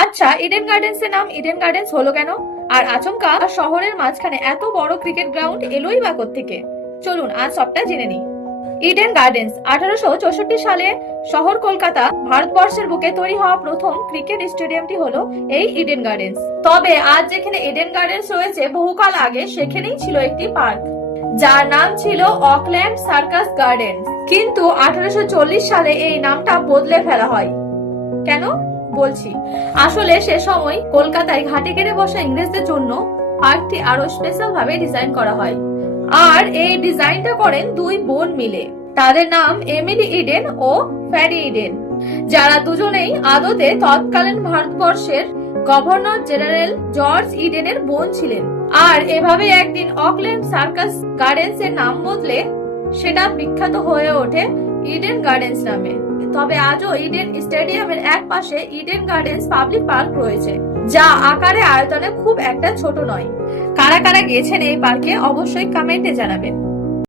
আচ্ছা, Eden gardens এর নাম ইডেন গার্ডেন্স হলো কেন? আর আচমকা শহরের মাঝখানে এত বড় ক্রিকেট গ্রাউন্ড এলোই বা কোত্থেকে? চলুন আজ সবটা জেনে নিই। ইডেন গার্ডেন্স 1864 সালে শহর কলকাতা, ভারতবর্ষের বুকে তৈরি হওয়া প্রথম ক্রিকেট স্টেডিয়ামটি হলো এই ইডেন গার্ডেন্স। তবে আজ যেখানে ইডেন গার্ডেন্স রয়েছে, বহুকাল আগে সেখানেই ছিল একটি পার্ক, যার নাম ছিল অকল্যান্ড সার্কাস গার্ডেন্স। কিন্তু 1840 সালে এই নামটা বদলে ফেলা হয়। কেন বলছি। আসলে সে সময় কলকাতায় ঘাটে কেড়ে বসা ইংরেজদের জন্য পার্কটি আরো স্পেশাল ভাবে ডিজাইন করা হয়। আর এই ডিজাইনটা করেন দুই বোন মিলে। তাদের নাম এমিলি ইডেন ও ফ্যারি ইডেন, যারা দুজনেই আদতে তৎকালীন ভারতবর্ষের গভর্নর জেনারেল জর্জ ইডেনের বোন ছিলেন। আর এভাবে একদিন অকল্যান্ড সার্কাস গার্ডেন্স এর নাম বদলে সেটা বিখ্যাত হয়ে ওঠে ইডেন গার্ডেন্স নামে। তবে আজও ইডেন স্টেডিয়ামের এক পাশে ইডেন গার্ডেন্স পাবলিক পার্ক রয়েছে, যা আকারে আয়তনে খুব একটা ছোট নয়। কারা কারা গিয়েছেন এই পার্কে অবশ্যই কমেন্টে জানাবেন।